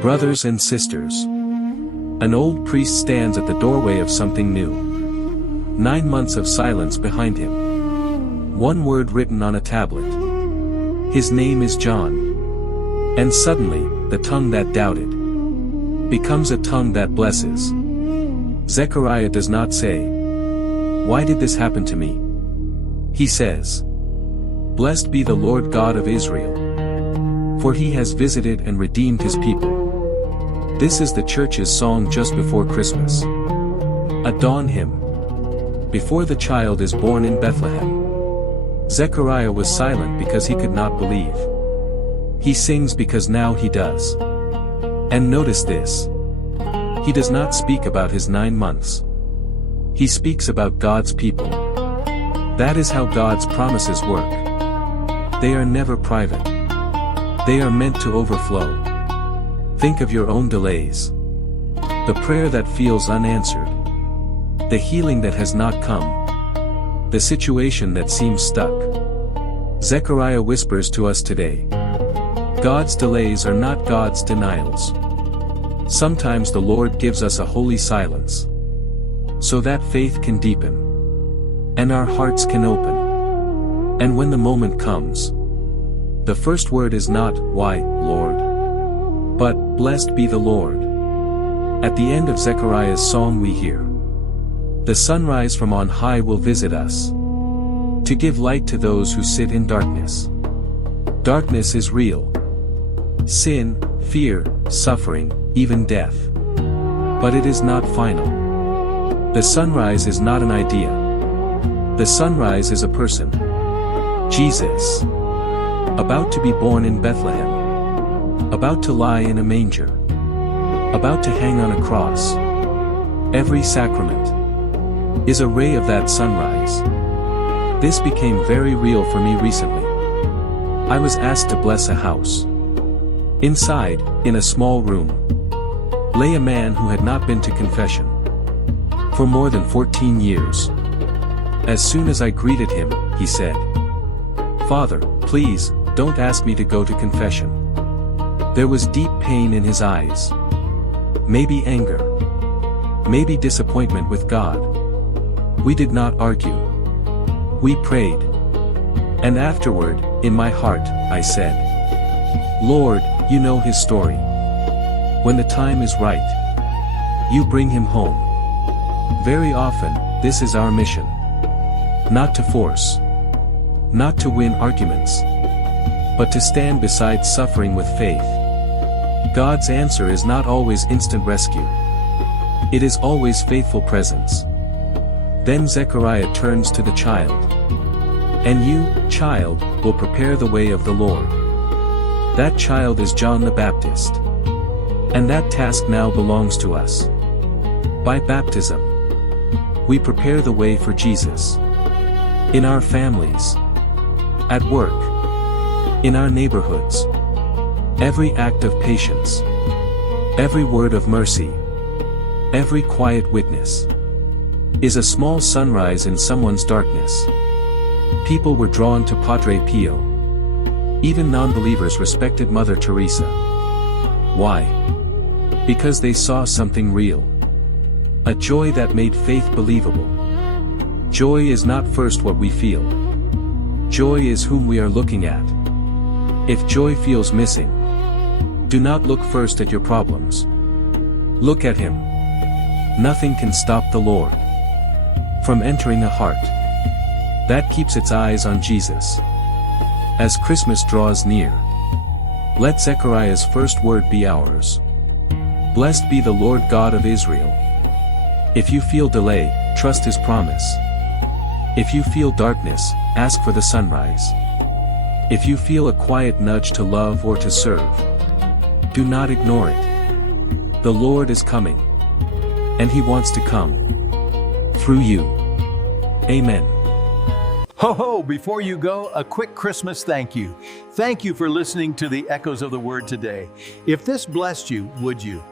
Brothers and sisters, an old priest stands at the doorway of something new. 9 months of silence behind him. One word written on a tablet. His name is John. And suddenly, the tongue that doubted becomes a tongue that blesses. Zechariah does not say, "Why did this happen to me?" He says, "Blessed be the Lord God of Israel, for he has visited and redeemed his people." This is the church's song just before Christmas. A dawn hymn. Before the child is born in Bethlehem. Zechariah was silent because he could not believe. He sings because now he does. And notice this. He does not speak about his 9 months. He speaks about God's people. That is how God's promises work. They are never private. They are meant to overflow. Think of your own delays. The prayer that feels unanswered. The healing that has not come. The situation that seems stuck. Zechariah whispers to us today. God's delays are not God's denials. Sometimes the Lord gives us a holy silence, so that faith can deepen, and our hearts can open. And when the moment comes, the first word is not, "Why, Lord?" but, "Blessed be the Lord." At the end of Zechariah's song we hear, "The sunrise from on high will visit us, to give light to those who sit in darkness." Darkness is real. Sin, fear, suffering, even death. But it is not final. The sunrise is not an idea. The sunrise is a person. Jesus. About to be born in Bethlehem. About to lie in a manger. About to hang on a cross. Every sacrament is a ray of that sunrise. This became very real for me recently. I was asked to bless a house. Inside, in a small room, lay a man who had not been to confession for more than 14 years. As soon as I greeted him, he said, "Father, please, don't ask me to go to confession." There was deep pain in his eyes. Maybe anger. Maybe disappointment with God. We did not argue. We prayed. And afterward, in my heart, I said, "Lord, you know his story. When the time is right, you bring him home." Very often, this is our mission. Not to force. Not to win arguments. But to stand beside suffering with faith. God's answer is not always instant rescue. It is always faithful presence. Then Zechariah turns to the child. "And you, child, will prepare the way of the Lord." That child is John the Baptist. And that task now belongs to us. By baptism, we prepare the way for Jesus. In our families. At work. In our neighborhoods. Every act of patience. Every word of mercy. Every quiet witness. Is a small sunrise in someone's darkness. People were drawn to Padre Pio. Even non-believers respected Mother Teresa. Why? Because they saw something real. A joy that made faith believable. Joy is not first what we feel. Joy is whom we are looking at. If joy feels missing, do not look first at your problems. Look at him. Nothing can stop the Lord from entering a heart that keeps its eyes on Jesus. As Christmas draws near, let Zechariah's first word be ours. Blessed be the Lord God of Israel. If you feel delay, trust his promise. If you feel darkness, ask for the sunrise. If you feel a quiet nudge to love or to serve, do not ignore it. The Lord is coming. And he wants to come through you. Amen. Ho ho, before you go, a quick Christmas thank you. Thank you for listening to the Echoes of the Word today. If this blessed you, would you